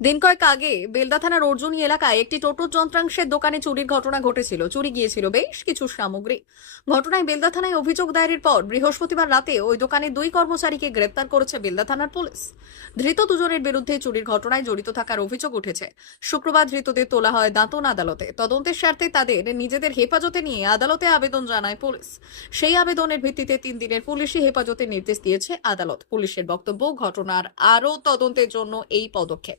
দিন কয়েক আগে বেলদা থানার অর্জুনী এলাকায় একটি টোটো যন্ত্রাংশের দোকানে চুরির ঘটনা ঘটেছিল। চুরি গিয়েছিল বেশ কিছু সামগ্রী। ঘটনায় বেলদা থানায় অভিযোগ দায়েরের পর বৃহস্পতিবার রাতে ওই দোকানে দুই কর্মচারীকে গ্রেপ্তার করেছে বেলদা থানার পুলিশ। ধৃত দুজনের বিরুদ্ধে চুরির ঘটনায় জড়িত থাকার অভিযোগ উঠেছে। শুক্রবার ধৃতদের তোলা হয় দাঁতন আদালতে। তদন্তের স্বার্থে তাদের নিজেদের হেফাজতে নিয়ে আদালতে আবেদন জানায় পুলিশ। সেই আবেদনের ভিত্তিতে তিন দিনের পুলিশি হেফাজতের নির্দেশ দিয়েছে আদালত। পুলিশের বক্তব্য, ঘটনার আরও তদন্তের জন্য এই পদক্ষেপ।